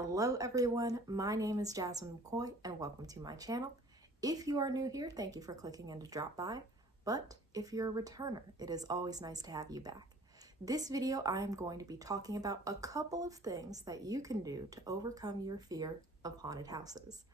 Hello everyone, my name is Jasmine McCoy and welcome to my channel. If you are new here, thank you for clicking in to drop by, but if you're a returner, it is always nice to have you back. This video I am going to be talking about a couple of things that you can do to overcome your fear of haunted houses,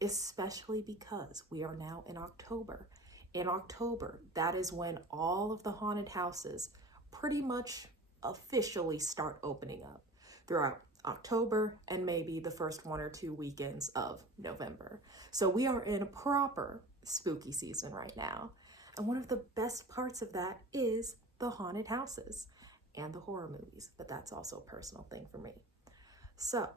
especially because we are now in October. In October, that is when all of the haunted houses pretty much officially start opening up throughout October and maybe the first 1 or 2 weekends of November. So we are in a proper spooky season right now. And one of the best parts of that is the haunted houses and the horror movies, but that's also a personal thing for me. So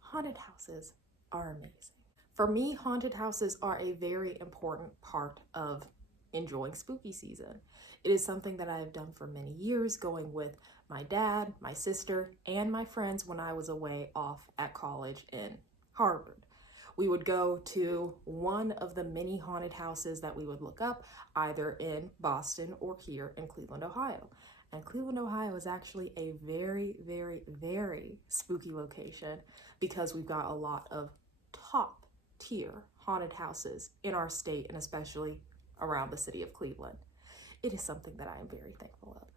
haunted houses are amazing. For me, haunted houses are a very important part of enjoying spooky season. It is something that I have done for many years, going with my dad, my sister, and my friends when I was away off at college in Harvard. We would go to one of the many haunted houses that we would look up, either in Boston or here in Cleveland, Ohio. And Cleveland, Ohio is actually a very, very, very spooky location because we've got a lot of top tier haunted houses in our state and especially around the city of Cleveland. It is something that I am very thankful of.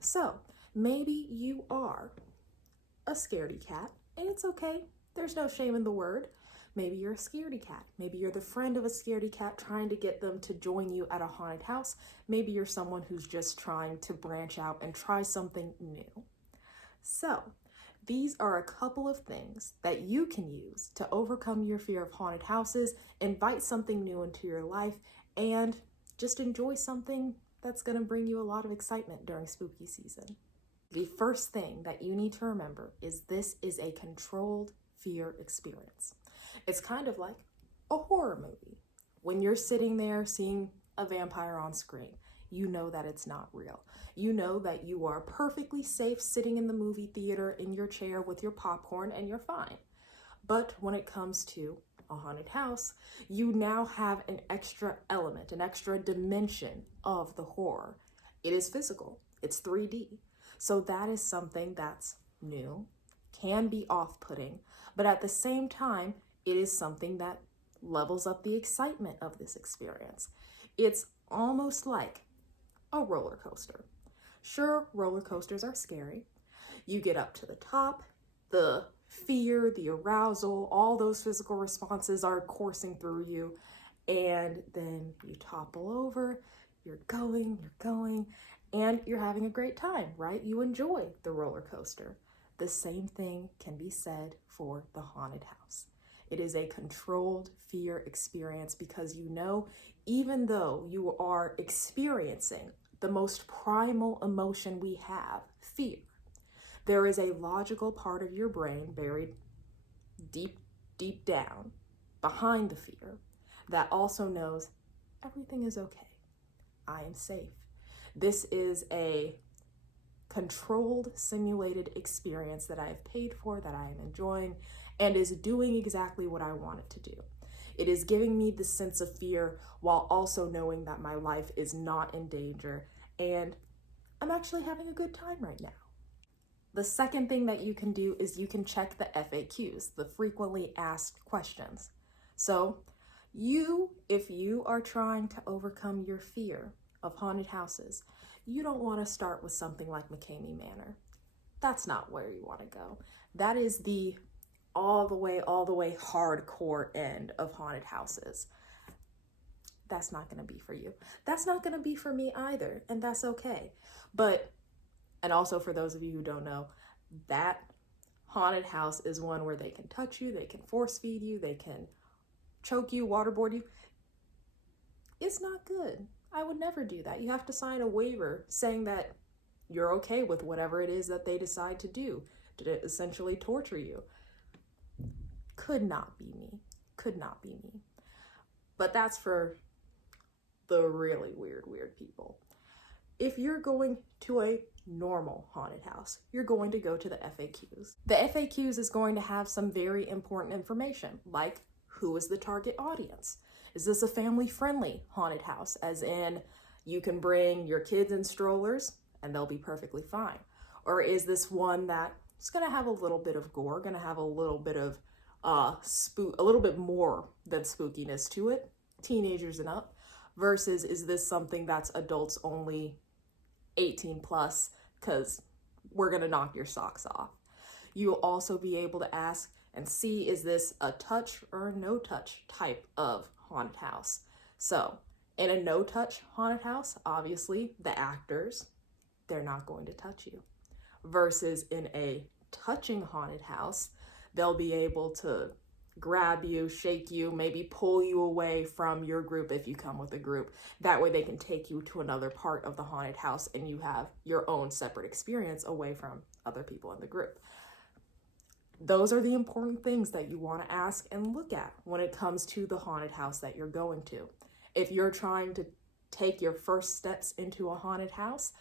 So maybe you are a scaredy cat, and it's okay. There's no shame in the word. Maybe you're a scaredy cat. Maybe you're the friend of a scaredy cat trying to get them to join you at a haunted house. Maybe you're someone who's just trying to branch out and try something new. So these are a couple of things that you can use to overcome your fear of haunted houses, invite something new into your life, and just enjoy something that's going to bring you a lot of excitement during spooky season. The first thing that you need to remember is this is a controlled fear experience. It's kind of like a horror movie. When you're sitting there seeing a vampire on screen, you know that it's not real. You know that you are perfectly safe sitting in the movie theater in your chair with your popcorn and you're fine. But when it comes to a haunted house, you now have an extra element, an extra dimension of the horror. It is physical, it's 3D. So that is something that's new, can be off-putting, but at the same time, it is something that levels up the excitement of this experience. It's almost like a roller coaster. Sure, roller coasters are scary. You get up to the top, the fear, the arousal, all those physical responses are coursing through you, and then you topple over, you're going, and you're having a great time, right? You enjoy the roller coaster. The same thing can be said for the haunted house. It is a controlled fear experience because you know, even though you are experiencing the most primal emotion we have, fear, there is a logical part of your brain buried deep, deep down behind the fear that also knows everything is okay. I am safe. This is a controlled, simulated experience that I have paid for, that I am enjoying, and is doing exactly what I want it to do. It is giving me the sense of fear while also knowing that my life is not in danger and I'm actually having a good time right now. The second thing that you can do is you can check the FAQs, the frequently asked questions. So if you are trying to overcome your fear of haunted houses, you don't want to start with something like McCamey Manor. That's not where you want to go. That is the all the way hardcore end of haunted houses. That's not going to be for you. That's not going to be for me either, and that's okay. And also for those of you who don't know, that haunted house is one where they can touch you, they can force feed you, they can choke you, waterboard you. It's not good. I would never do that. You have to sign a waiver saying that you're okay with whatever it is that they decide to do, to essentially torture you. Could not be me. Could not be me. But that's for the really weird people. If you're going to a normal haunted house, you're going to go to the FAQs. The FAQs is going to have some very important information, like who is the target audience? Is this a family-friendly haunted house, as in you can bring your kids in strollers and they'll be perfectly fine? Or is this one that It's gonna have a little bit of gore, gonna have a little bit of a little bit more than spookiness to it, teenagers and up, versus is this something that's adults only, 18 plus, because we're gonna knock your socks off. You'll also be able to ask and see, is this a touch or a no touch type of haunted house? So in a no touch haunted house, obviously the actors, they're not going to touch you. Versus in a touching haunted house, they'll be able to grab you, shake you, maybe pull you away from your group if you come with a group. That way they can take you to another part of the haunted house and you have your own separate experience away from other people in the group. Those are the important things that you want to ask and look at when it comes to the haunted house that you're going to. If you're trying to take your first steps into a haunted house,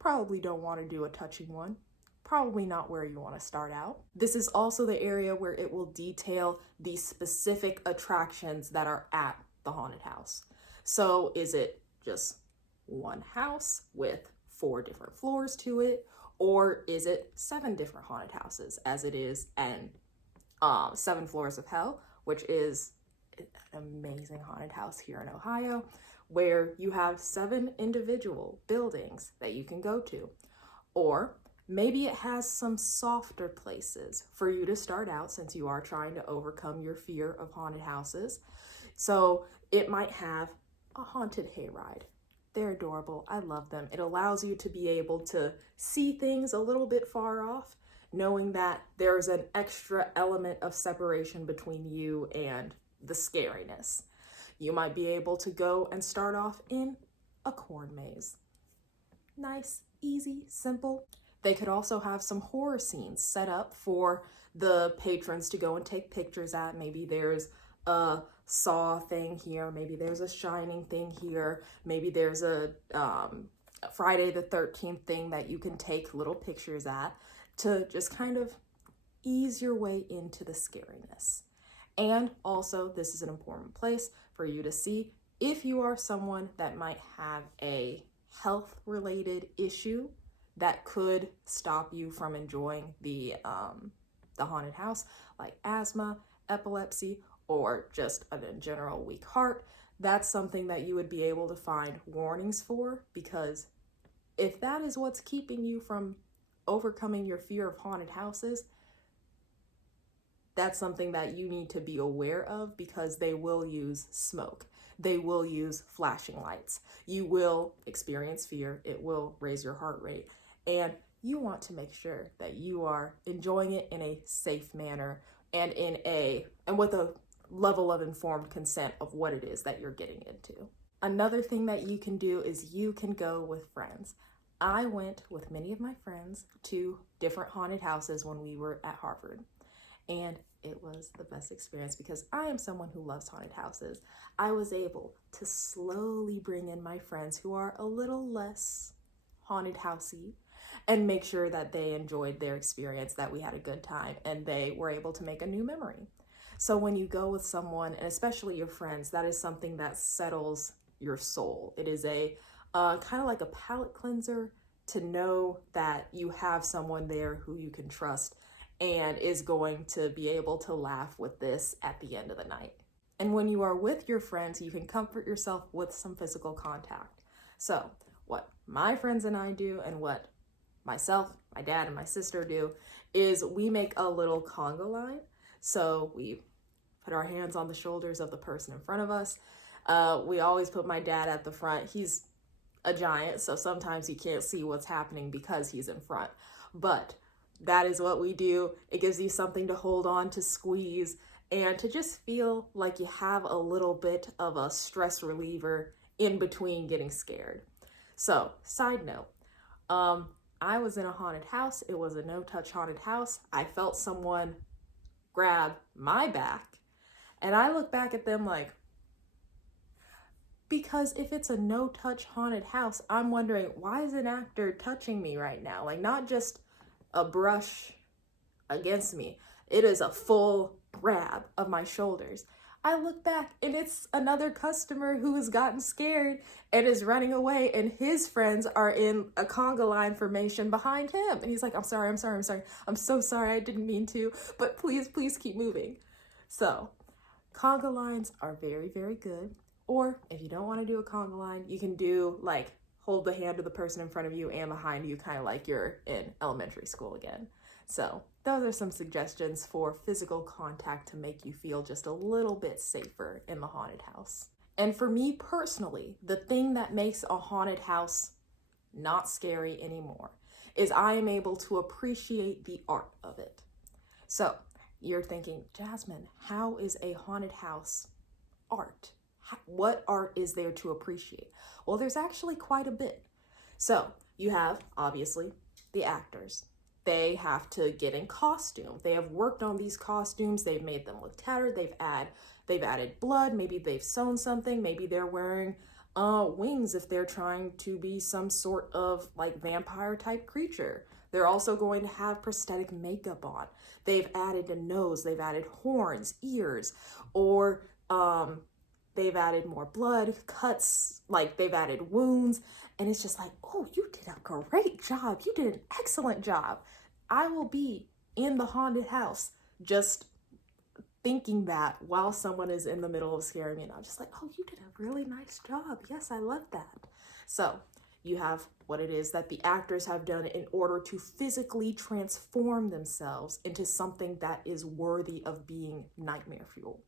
probably don't want to do a touching one. Probably not where you want to start out. This is also the area where it will detail the specific attractions that are at the haunted house. So is it just one house with 4 different floors to it? Or is it 7 different haunted houses, as it is in 7 Floors of Hell, which is an amazing haunted house here in Ohio, where you have 7 individual buildings that you can go to. Or maybe it has some softer places for you to start out, since you are trying to overcome your fear of haunted houses. So it might have a haunted hayride. They're adorable. I love them. It allows you to be able to see things a little bit far off, knowing that there's an extra element of separation between you and the scariness. You might be able to go and start off in a corn maze. Nice, easy, simple. They could also have some horror scenes set up for the patrons to go and take pictures at. Maybe there's a Saw thing here, maybe there's a Shining thing here, maybe there's a Friday the 13th thing that you can take little pictures at to just kind of ease your way into the scariness. And also, this is an important place for you to see if you are someone that might have a health-related issue that could stop you from enjoying the haunted house, like asthma, epilepsy, or just a general weak heart. That's something that you would be able to find warnings for, because if that is what's keeping you from overcoming your fear of haunted houses, that's something that you need to be aware of, because they will use smoke. They will use flashing lights. You will experience fear. It will raise your heart rate. And you want to make sure that you are enjoying it in a safe manner and with a level of informed consent of what it is that you're getting into. Another thing that you can do is you can go with friends. I went with many of my friends to different haunted houses when we were at Harvard, and it was the best experience because I am someone who loves haunted houses. I was able to slowly bring in my friends who are a little less haunted housey and make sure that they enjoyed their experience, that we had a good time, and they were able to make a new memory. So when you go with someone, and especially your friends, that is something that settles your soul. It is a kind of like a palate cleanser to know that you have someone there who you can trust and is going to be able to laugh with this at the end of the night. And when you are with your friends, you can comfort yourself with some physical contact. So what my friends and I do, and what myself, my dad, and my sister do, is we make a little conga line. So we put our hands on the shoulders of the person in front of us. We always put my dad at the front. He's a giant, so sometimes he can't see what's happening because he's in front. But that is what we do. It gives you something to hold on, to squeeze, and to just feel like you have a little bit of a stress reliever in between getting scared. So, side note, I was in a haunted house. It was a no-touch haunted house. I felt someone grab my back, and I look back at them like, because if it's a no-touch haunted house, I'm wondering, why is an actor touching me right now? Like, not just a brush against me. It is a full grab of my shoulders. I look back and it's another customer who has gotten scared and is running away, and his friends are in a conga line formation behind him. And he's like, I'm sorry. I'm so sorry. I didn't mean to, but please keep moving. So conga lines are very, very good. Or if you don't want to do a conga line, you can do like hold the hand of the person in front of you and behind you, kind of like you're in elementary school again. So those are some suggestions for physical contact to make you feel just a little bit safer in the haunted house. And for me personally, the thing that makes a haunted house not scary anymore is I am able to appreciate the art of it. So you're thinking, Jasmine, how is a haunted house art? What art is there to appreciate? Well, there's actually quite a bit. So you have, obviously, the actors. They have to get in costume. They have worked on these costumes. They've made them look tattered. They've added blood. Maybe they've sewn something. Maybe they're wearing wings if they're trying to be some sort of like vampire type creature. They're also going to have prosthetic makeup on. They've added a nose. They've added horns, ears, or they've added more blood, cuts, like they've added wounds. And it's just like, oh, you did a great job. You did an excellent job. I will be in the haunted house just thinking that while someone is in the middle of scaring me. And I'm just like, oh, you did a really nice job. Yes, I love that. So you have what it is that the actors have done in order to physically transform themselves into something that is worthy of being nightmare fuel.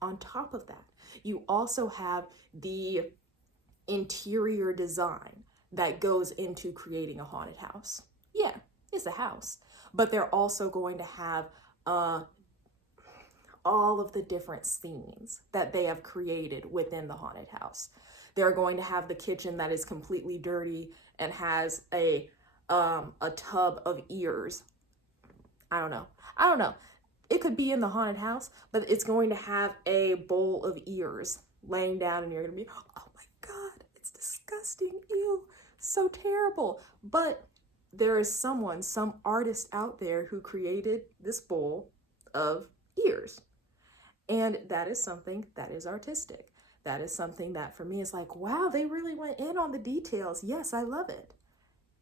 On top of that, you also have the interior design that goes into creating a haunted house. Yeah, it's a house, but they're also going to have all of the different scenes that they have created within the haunted house. They're going to have the kitchen that is completely dirty and has a tub of ears. I don't know. It could be in the haunted house, but it's going to have a bowl of ears laying down, and you're going to be, oh my God, it's disgusting. Ew, so terrible. But there is some artist out there who created this bowl of ears. And that is something that is artistic. That is something that for me is like, wow, they really went in on the details. Yes, I love it.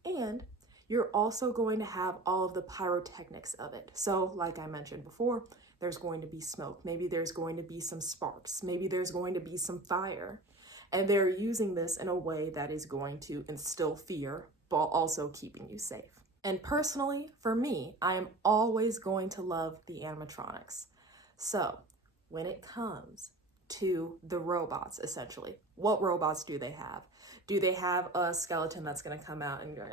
And you're also going to have all of the pyrotechnics of it. So like I mentioned before, there's going to be smoke. Maybe there's going to be some sparks. Maybe there's going to be some fire. And they're using this in a way that is going to instill fear while also keeping you safe. And personally, for me, I am always going to love the animatronics. So when it comes to the robots, essentially, what robots do they have? Do they have a skeleton that's going to come out and go,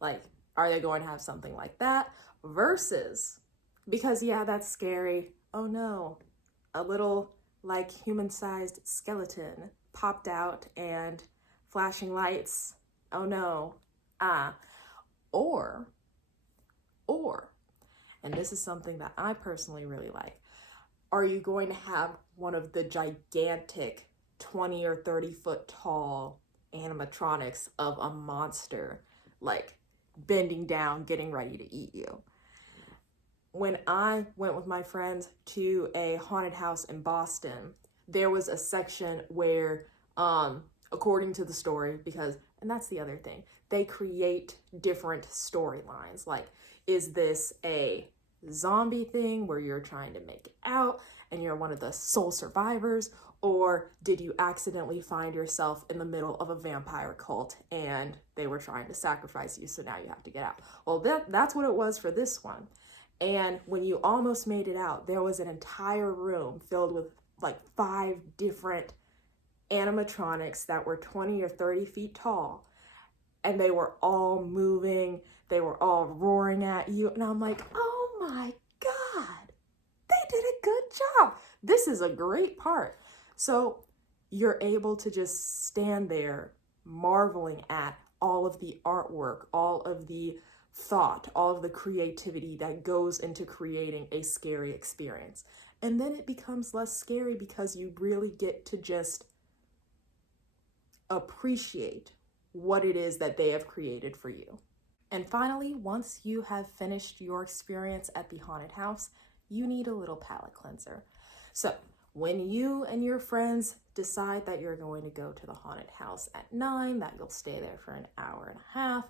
like, are they going to have something like that? Versus, because yeah, that's scary. Oh no, a little like human-sized skeleton popped out and flashing lights. Oh no. Or, and this is something that I personally really like, are you going to have one of the gigantic 20 or 30 foot tall animatronics of a monster, like bending down, getting ready to eat you? When I went with my friends to a haunted house in Boston, there was a section where, according to the story, and that's the other thing, they create different storylines. Like, is this a zombie thing where you're trying to make it out and you're one of the sole survivors, or did you accidentally find yourself in the middle of a vampire cult and they were trying to sacrifice you, so now you have to get out? Well, that's what it was for this one. And when you almost made it out, there was an entire room filled with like 5 different animatronics that were 20 or 30 feet tall, and they were all moving, they were all roaring at you, and I'm like, oh my God, they did a good job. This is a great part. So you're able to just stand there marveling at all of the artwork, all of the thought, all of the creativity that goes into creating a scary experience. And then it becomes less scary because you really get to just appreciate what it is that they have created for you. And finally, once you have finished your experience at the haunted house, you need a little palate cleanser. So when you and your friends decide that you're going to go to the haunted house at 9, that you'll stay there for an hour and a half,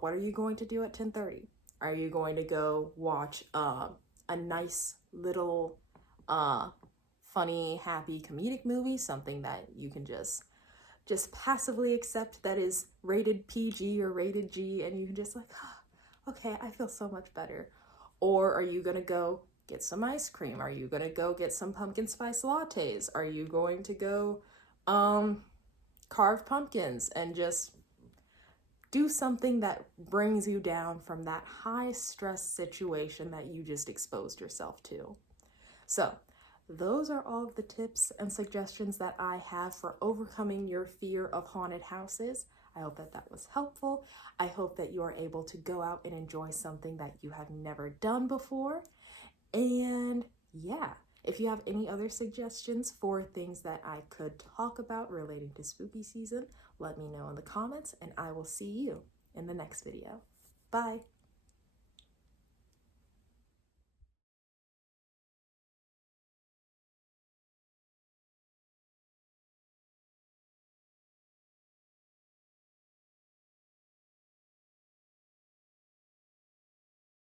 what are you going to do at 10:30? Are you going to go watch a nice little funny, happy, comedic movie, something that you can just passively accept that is rated PG or rated G, and you can just like, oh, okay, I feel so much better? Or are you gonna go get some ice cream? Are you gonna go get some pumpkin spice lattes? Are you going to go carve pumpkins and just do something that brings you down from that high stress situation that you just exposed yourself to? So those are all of the tips and suggestions that I have for overcoming your fear of haunted houses. I hope that that was helpful. I hope that you are able to go out and enjoy something that you have never done before. And yeah, if you have any other suggestions for things that I could talk about relating to spooky season, let me know in the comments, and I will see you in the next video. Bye.